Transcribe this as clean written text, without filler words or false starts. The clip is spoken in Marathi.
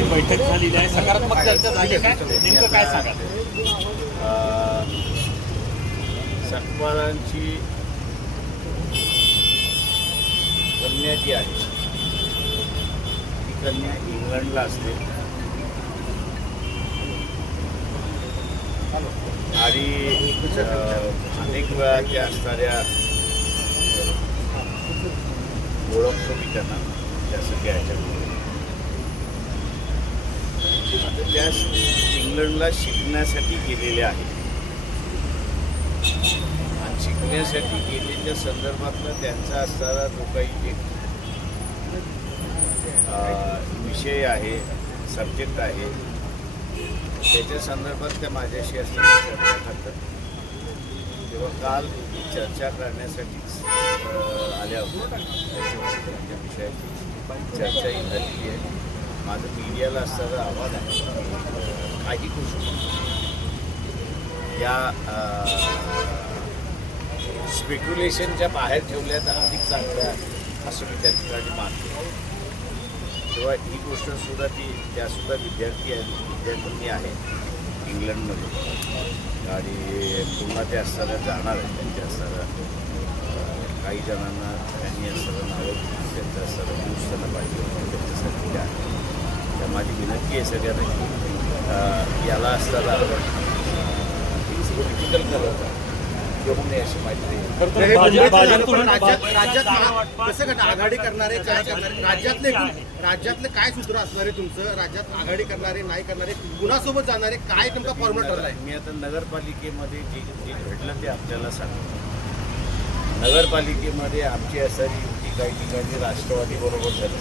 ही बैठक झालेली आहे, सकारात्मक चर्चा झाली काय, नेमकं काय सांगाल? सकपालांची कन्या जी आहे ती कन्या इंग्लंडला असते आणि अनेक वेळा त्या असणाऱ्या ओळखतो मी त्यांना त्या सगळ्या ह्याच्यामध्ये. आता त्या इंग्लंडला शिकण्यासाठी गेलेल्या आहेत आणि शिकण्यासाठी गेलेल्या संदर्भातला त्यांचा असणारा जो काही एक विषय आहे, सब्जेक्ट आहे, त्याच्या संदर्भात त्या माझ्याशी असताना चर्चा करतात. तेव्हा काल चर्चा करण्यासाठीच आल्या होत्या. त्या विषयाची चर्चाही झालेली आहे. माझं मीडियाला असणारं आव्हान आहे, काही गोष्टी या स्पेक्युलेशनच्या बाहेर ठेवल्या तर अधिक चांगल्या असं मी त्या ठिकाणी मानतो. तेव्हा ही गोष्टसुद्धा त्यासुद्धा विद्यार्थ्यांनी आहेत इंग्लंडमध्ये आणि पुन्हा ते असताना जाणार आहेत. त्यांच्या असताना काही जणांना त्यांनी असताना नावं त्यांचं असताना न्यूज त्यांना पाहिजे होतं, त्यांच्यासाठी त्या त्या माझी विनंती आहे सगळ्यांना याला असताना क्रिटिकल करत घेऊन नये अशी माहिती. राज्यात आघाडी करणारे काय करणारे, राज्यातले काय सूत्र असणार आहे तुमचं? राज्यात आघाडी करणारे नाही करणारे कुणासोबत जाणारे काय तुमचा फॉर्म्युला ठरला आहे? मी आता नगरपालिकेमध्ये जे घडलं ते आपल्याला सांगतो. नगरपालिकेमध्ये आमची असारी युती काही ठिकाणी राष्ट्रवादी बरोबर झाली,